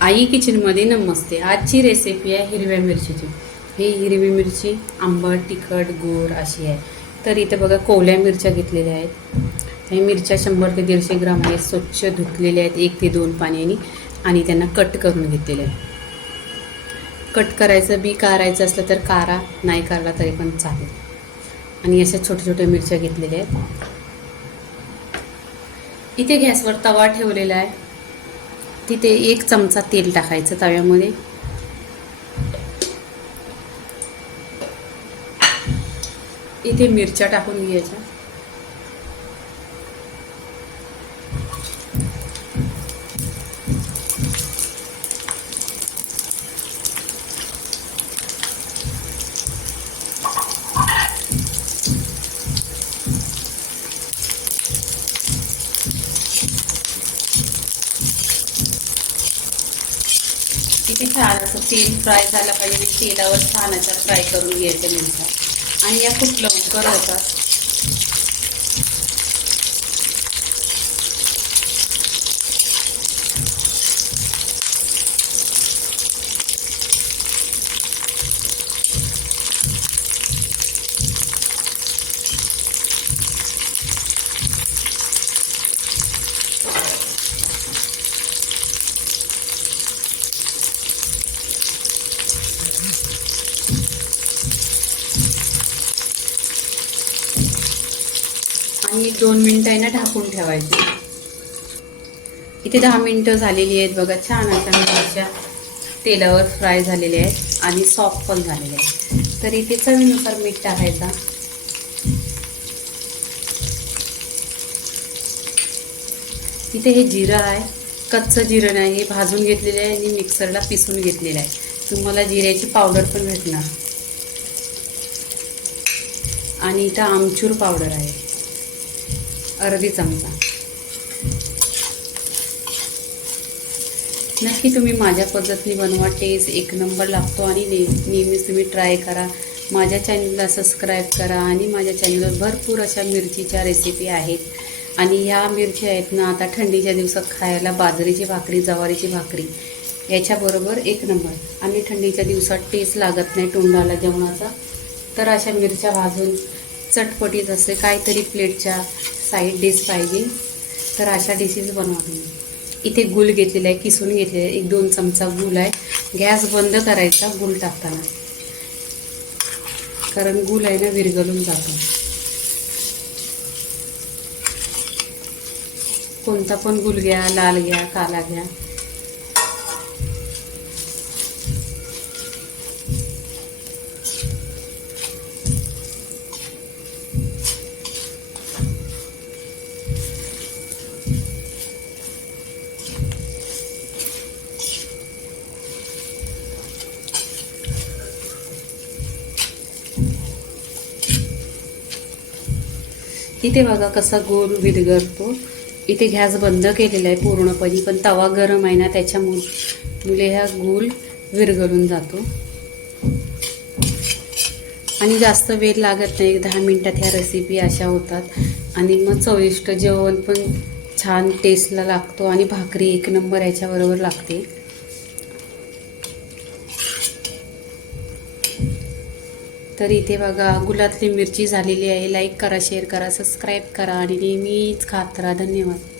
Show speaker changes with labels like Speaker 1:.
Speaker 1: आई किचनमध्ये नमस्ते. आजची रेसिपी आहे हिरव्या मिरचीची. ही हिरवी मिरची आंबट तिखट गोड अशी आहे. तर इथे बघा कोवल्या मिरच्या घेतलेल्या आहेत. हे मिरच्या शंभर ते दीडशे ग्राम आहेत. स्वच्छ धुतलेल्या आहेत. एक ते दोन पाण्याने. आणि त्यांना कट करून घेतलेल्या आहेत. कट करायचं बी कारायचं असलं तर कारा. नाही काढला तरी पण चालेल. आणि अशा छोट्या छोट्या मिरच्या घेतलेल्या आहेत. इथे गॅसवर तवा ठेवलेला आहे. तिथे एक चमचा तेल टाकायचं तव्यामध्ये. इथे मिरच्या टाकून घ्यायच्या. किती छान असं तेल फ्राय झालं पाहिजे तेलावर छान अशा फ्राय करून घ्यायच्या मिरच्या आणि या खूप लवकर होतात. आणि एक दोन मिनटं आहे ना ढाकून ठेवायची. इथे दहा मिनटं झालेली आहेत बघा छान अशा मिरच्या तेलावर फ्राय झालेल्या आहेत आणि सॉफ्ट पण झालेले आहेत. तर इथे चवीनुसार मीठ टाकायचा. इथे हे जिरं आहे कच्चं जिरं नाही हे भाजून घेतलेलं आहे आणि मिक्सरला पिसून घेतलेलं आहे. तुम्हाला जिऱ्याची पावडर पण भेटणार. आणि इथं आमचूर पावडर आहे. अर्धी चमचा. नक्की तुम्ही माझ्या पद्धतीने बनवा टेस्ट एक नंबर लागतो आणि ने नेहमीच तुम्ही ट्राय करा. माझ्या चॅनलला सबस्क्राईब करा आणि माझ्या चॅनलवर भरपूर अशा मिरचीच्या रेसिपी आहेत. आणि ह्या मिरच्या आहेत ना आता थंडीच्या दिवसात खायला बाजरीची भाकरी ज्वारीची भाकरी याच्याबरोबर एक नंबर आणि थंडीच्या दिवसात टेस्ट लागत नाही तोंडाला जेवणाचा. तर अशा मिरच्या भाजून चटपटीत असे काहीतरी प्लेटच्या साईड डिश पाहिजे. तर अशा डिशेस बनवा इथे गुल घेतलेला आहे किसून घेतलेला आहे. एक दोन चमचा गुल आहे. गॅस बंद करायचा गुल टाकताना. कारण गुल आहे ना विरघळून जातो. कोणता पण गुल घ्या लाल घ्या काला घ्या. इथे बघा कसा गोल विरघळतो. इथे गॅस बंद केलेला आहे पूर्णपणे पण तवा गरम आहे ना त्याच्यामुळे मुले ह्या गोल विरघळून जातो. आणि जास्त वेळ लागत नाही दहा मिनटात ह्या रेसिपी अशा होतात. आणि मग चविष्ट जेवण पण छान टेस्टला लागतो आणि भाकरी एक नंबर याच्याबरोबर लागते. तर इथे बघा गुलातली मिरची झालेली आहे. लाईक करा शेअर करा सबस्क्राईब करा आणि नेहमीच खात राहा. धन्यवाद.